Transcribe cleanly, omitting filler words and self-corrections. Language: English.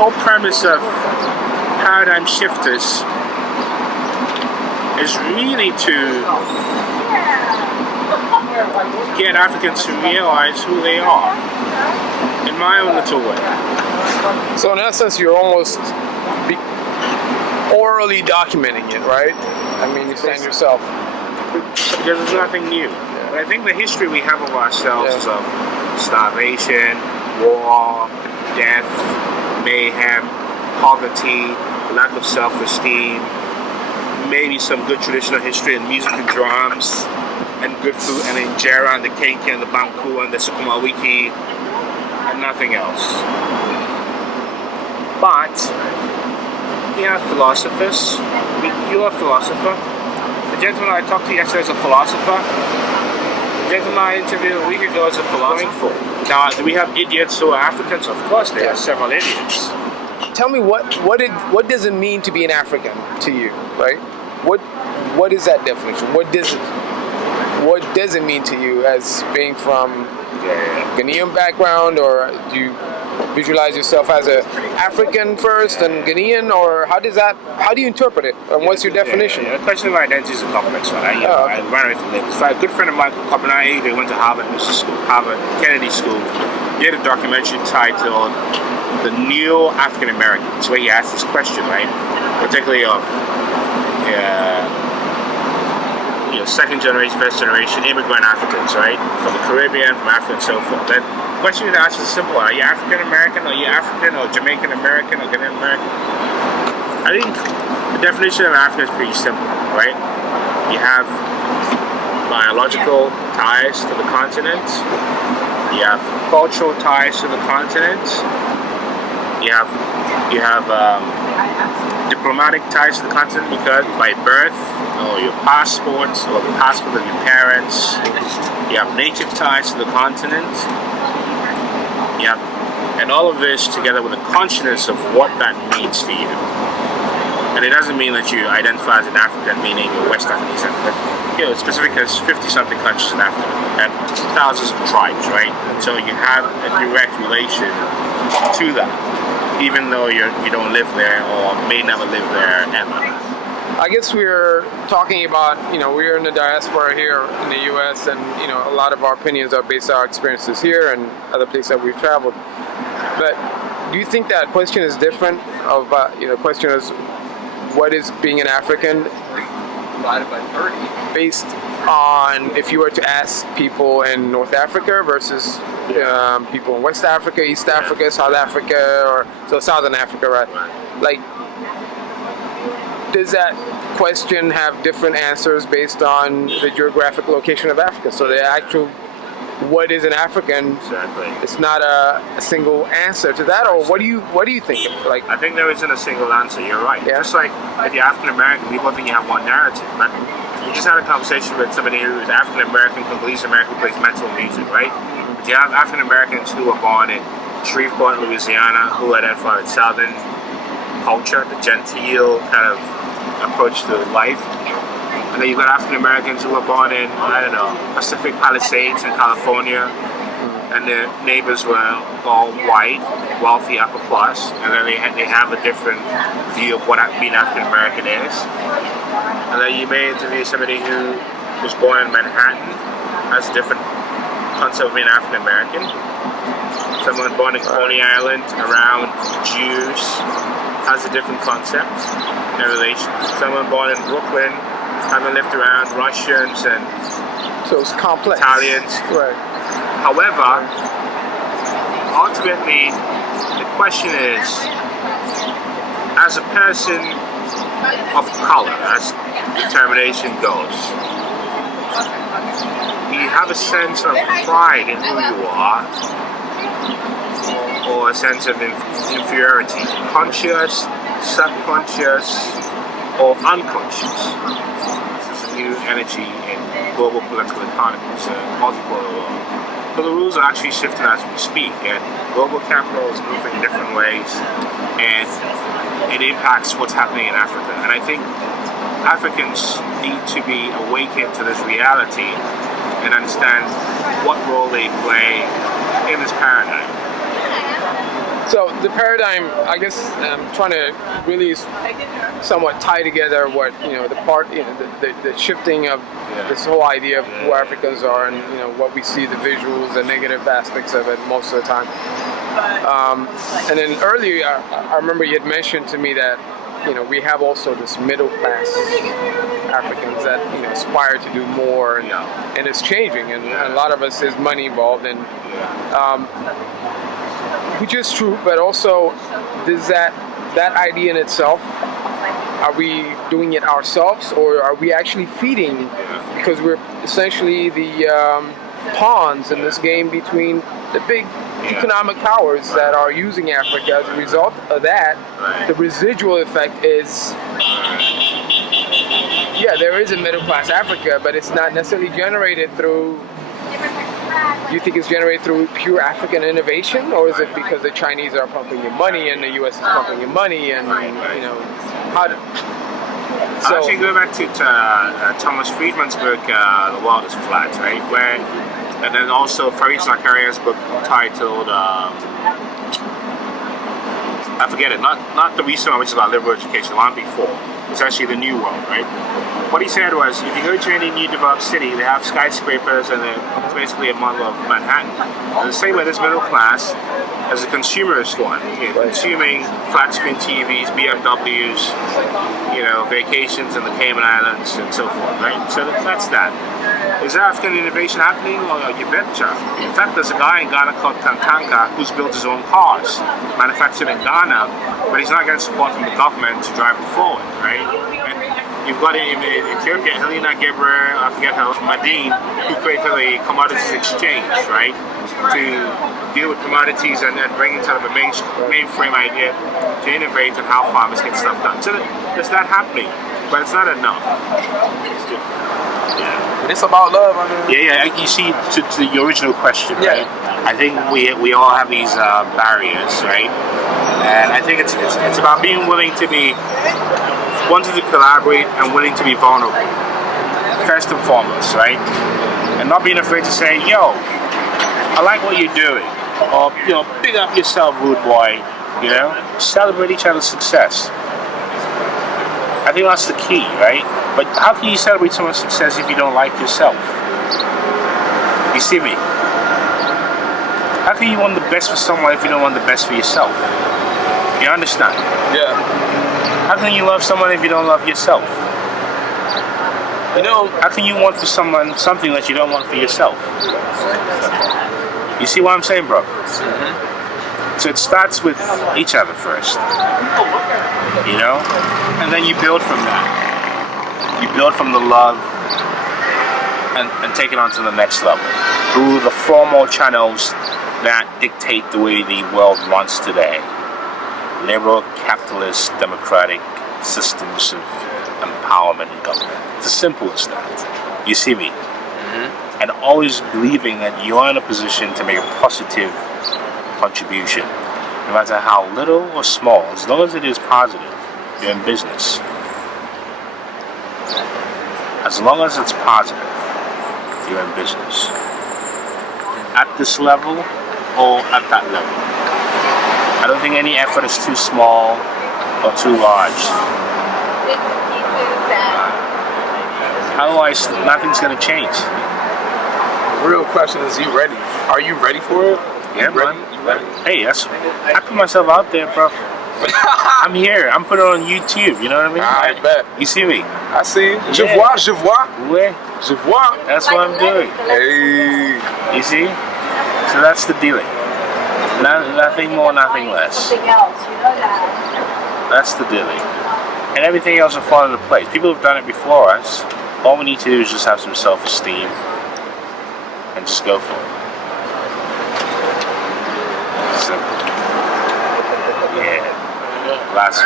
whole premise of paradigm shifters is really to get Africans to realize who they are in my own little way. So in essence, you're almost orally documenting it, right? I mean, you're saying yourself. Because there's nothing new. But I think the history we have of ourselves is of starvation, war, death, mayhem, poverty, lack of self-esteem, maybe some good traditional history and music and drums, and good food and injera and the cake and the banku and the sukuma wiki, and nothing else. But we have philosophers. You're a philosopher. The gentleman I talked to yesterday is a philosopher. The gentleman I interviewed a week ago is a philosopher. Now, do we have idiots who are Africans? Of course, there are several idiots. Tell me what does it mean to be an African to you, right? What is that definition? What does it mean to you as being from Ghanaian background, or do you visualize yourself as an African first and Ghanaian, or how do you interpret it, and what's your definition? The question of identity is a complex one. I ran away from it. So a good friend of mine, Kopenhagen, they went to Harvard Kennedy School. He had a documentary titled "The New African Americans," where he asked this question, right, particularly of second generation, first generation immigrant Africans, right, from the Caribbean, from Africa, and so forth. Then the question you ask is simple: are you African American, or are you African, or Jamaican American, or Ghanaian American? I think the definition of African is pretty simple, right? You have biological ties to the continent. You have cultural ties to the continent. You have diplomatic ties to the continent because by birth, or your passport, or the passport of your parents. You have native ties to the continent. And all of this together with a consciousness of what that means for you. And it doesn't mean that you identify as an African, meaning you're West African. It's specific as 50-something countries in Africa and thousands of tribes, right? And so you have a direct relation to that, even though you don't live there or may never live there ever. I guess we're talking about, we're in the diaspora here in the U.S. and, a lot of our opinions are based on our experiences here and other places that we've traveled. But do you think that question is different question is what is being an African divided by 30 based on if you were to ask people in North Africa versus people in West Africa, East Africa, South Africa, or Southern Africa, right? Like, does that question have different answers based on the geographic location of Africa? So the actual, what is an African? Exactly. It's not a single answer to that, or what do you think? Like, I think there isn't a single answer. You're right. Yeah. Just like if you're African American, people think you have one narrative. But you just had a conversation with somebody who is African American, Congolese American, who plays metal music, right? But you have African Americans who were born in Shreveport, Louisiana, who identify with Southern culture, the genteel kind of approach to life. And then you've got African Americans who were born in, Pacific Palisades in California, and their neighbors were all white, wealthy, upper class, and then they have a different view of what being African American is. And then you may interview somebody who was born in Manhattan, has a different concept of being African American. Someone born in Coney Island around Jews has a different concept in relation. Someone born in Brooklyn, having lived around Russians and so it's complex. Italians. Right. However, ultimately, the question is, as a person of color, as determination goes, do you have a sense of pride in who you are, or a sense of inferiority, conscious, subconscious, or unconscious? This is a new energy in global political economy. It's a multipolar world. So the rules are actually shifting as we speak, and global capital is moving in different ways, and it impacts what's happening in Africa. And I think Africans need to be awakened to this reality and understand what role they play in this paradigm. So the paradigm, I guess, I'm trying to really somewhat tie together what the shifting of this whole idea of who Africans are, and what we see, the visuals, the negative aspects of it most of the time. And then earlier, I remember you had mentioned to me that we have also this middle class Africans that aspire to do more, and it's changing, and a lot of us is money involved, and which is true, but also does that idea in itself, are we doing it ourselves, or are we actually feeding, because we're essentially the pawns in this game between the big economic powers that are using Africa? As a result of that, the residual effect is, there is a middle class Africa, but it's not necessarily generated through. Do you think it's generated through pure African innovation, or is it because the Chinese are pumping you money and the U.S. is pumping you money, and how? I'll actually go back to Thomas Friedman's book, The World is Flat, right? And then also Farid Zakaria's book titled, I forget it, not the recent one, which is about liberal education, the one before. It's actually The New World, right? What he said was, if you go to any new developed city, they have skyscrapers, and it's basically a model of Manhattan. And the same way, this middle class, as a consumerist one, consuming flat screen TVs, BMWs, vacations in the Cayman Islands, and so forth, right? So that's that. Is African innovation happening? Well, you betcha. In fact, there's a guy in Ghana called Kantanka who's built his own cars, manufactured in Ghana, but he's not getting support from the government to drive it forward, right? And you've got in Ethiopia, Helena Gebre, I forget her, Madine, who created the commodities exchange, right? To deal with commodities and then bring sort of a mainframe idea to innovate and how farmers get stuff done. So there's that happening, but it's not enough. It's about love. You see, to the original question, right? I think we all have these barriers, right? And I think it's about being willing to be, wanting to collaborate and willing to be vulnerable, first and foremost, right? And not being afraid to say, yo, I like what you're doing, or big up yourself, rude boy. Celebrate each other's success. I think that's the key, right? But how can you celebrate someone's success if you don't like yourself? You see me? How can you want the best for someone if you don't want the best for yourself? You understand? Yeah. How can you love someone if you don't love yourself? How can you want for someone something that you don't want for yourself? You see what I'm saying, bro? Mm-hmm. So it starts with each other first, and then you build from that. You build from the love and take it on to the next level through the formal channels that dictate the way the world runs today. Liberal, capitalist, democratic systems of empowerment and government. It's as simple as that. You see me? Mm-hmm. And always believing that you're in a position to make a positive contribution, no matter how little or small, as long as it is positive, you're in business. As long as it's positive, you're in business. At this level or at that level. I don't think any effort is too small or too large. Otherwise, nothing's going to change. The real question is, you ready? Are you ready for it? Yeah, man. You ready? Hey, I put myself out there, bro. I'm here. I'm putting it on YouTube. You know what I mean? I bet. You see me? I see. Je vois. Ouais. Je vois. That's what I'm doing. Hey. You see? So that's the dealing. Nothing more, nothing less. That's the dealing. And everything else will fall into place. People have done it before us. All we need to do is just have some self-esteem and just go for it. Simple. Yeah. Last